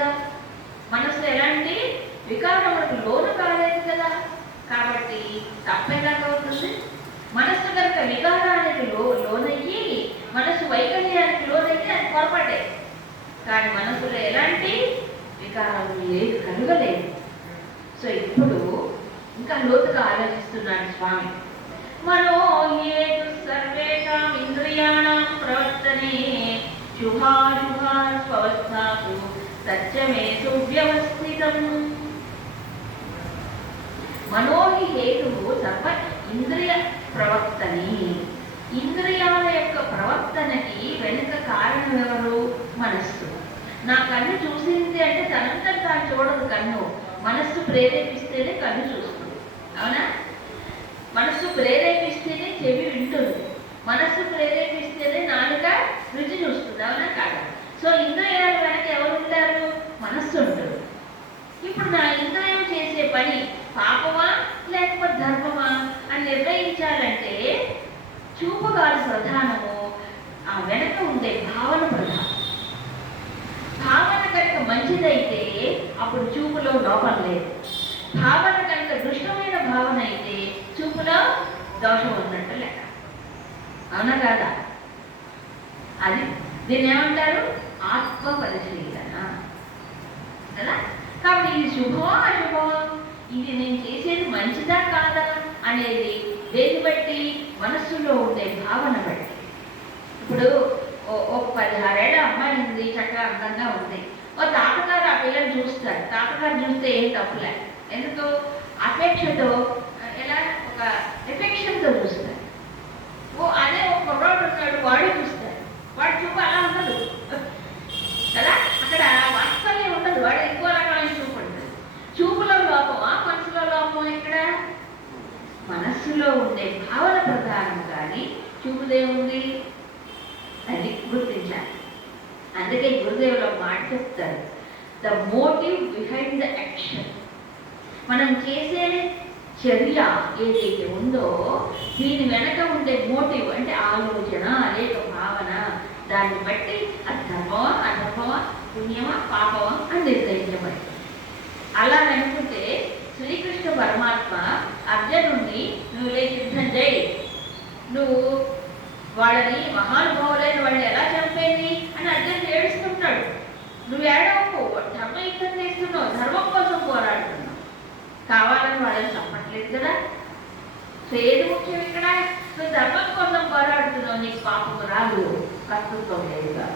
కదా, మనసు ఎలాంటి వికారములకు లోను కాలేదు కదా. కాబట్టి తప్పెలాగవుతుంది? మనస్సు కనుక వికారానికి లోనయ్యి మనసు వైకల్యానికి లోనయ్యి అది పొరపాటే. కానీ మనసులో ఎలాంటి వికారం లేదు, కలుగలేదు. సో ఇప్పుడు ఇంకా లోతుగా ఆలోచిస్తున్నాడు స్వామి. మనోహేతు సర్వేషాం ఇంద్రియాణాం ప్రవర్తనే శుభాశుభా స్వస్థాసు సత్యమే సువ్యవస్థితం. మనోహి హేతువు సర్వ ఇంద్రియ ప్రవర్తని. ఇంద్రియాల యొక్క ప్రవర్తనకి వెనుక కారణం ఎవరు? మనస్సు. నా కన్ను చూసింది అంటే తనంతా తాను చూడదు. కన్ను మనస్సు ప్రేరేపిస్తేనే కన్ను చూస్తుంది, అవునా? మనస్సు ప్రేరేపిస్తేనే చెవి వింటుంది, మనస్సు ప్రేరేపిస్తేనే నాలుక రుచి చూస్తుంది, అవునా కాదా? సో ఇంద్రియాల వెనక ఎవరు ఉంటారు? మనస్సు ఉంటుంది. ఇప్పుడు నా ఇంద్రియం చేసే పని పాపమా లేకపోతే ధర్మమా అని నిర్ణయించాలంటే చూపు కాదు ప్రధానము, ఆ వెనక ఉండే భావన ప్రధానం. భావన కనుక మంచిదైతే అప్పుడు చూపులో లోపం లేదు. భావన కనుక దుష్టమైన భావన అయితే చూపులో దోషం ఉన్నట్టు లెక్క, అవునా కాదా? అది దీన్ని ఏమంటారు? ఆత్మ పరిశీలన కదా. కాబట్టి ఇది శుభమా అశుభమా, ఇది నేను చేసేది మంచిదా కాదా అనేది దేని బట్టి? మనస్సులో ఉండే భావన బట్టి. ఇప్పుడు ఒక 16 ఏళ్ళ అమ్మాయి ఉంది, చక్కగా అందంగా ఉంది. ఓ తాతగారు ఆ పిల్లలు చూస్తారు. తాతగారు చూస్తే ఏం తప్పులే, ఎందుకు? అపేక్షతో, ఎలా ఒక ఎఫెక్షన్తో చూస్తారు. ఓ అదే ఒక కుర్రాడు ఉన్నాడు, వాడు చూస్తారు. వాడు చూపు అలా ఉండదు కదా, అక్కడ వాత్సల్యం ఉండదు, వాడు ఎక్కువ రకమైన చూపు ఉంటుంది. చూపులో లోపమా మనసులో లోపమా? ఇక్కడ మనస్సులో ఉండే భావన ప్రధానం, కానీ చూపుదేముంది అది గుర్తించాలి. అందుకే గురుదేవులు మాట చెప్తారు, the motive behind the action. మనం చేసే చర్య ఏదైతే ఉందో దీని వెనక ఉండే మోటివ్ అంటే ఆలోచన అనేక భావన, దాన్ని బట్టి అది ధర్మమా అధర్మమా పుణ్యమా పాపమా అని నిర్ణయించబడి. అలా అనుకుంటే శ్రీకృష్ణ పరమాత్మ అర్జునుడిని నువ్వు లేచి యుద్ధం చేయి, నువ్వు వాళ్ళని మహానుభావులైన వాళ్ళని ఎలా చంపేది అని అర్జునుడు ఏడుస్తుంటాడు. నువ్వు ఏడవకు, ధర్మ యుద్ధం చేస్తున్నావు, ధర్మం కోసం పోరాడుతున్నావు, కావాలని వాళ్ళని చంపట్లేదు కదా. సో ఏది ముఖ్యం ఇక్కడ? నువ్వు ధర్మం కోసం పోరాడుతున్నావు, నీకు పాపం రాదు, కర్తృత్వం లేదుగా.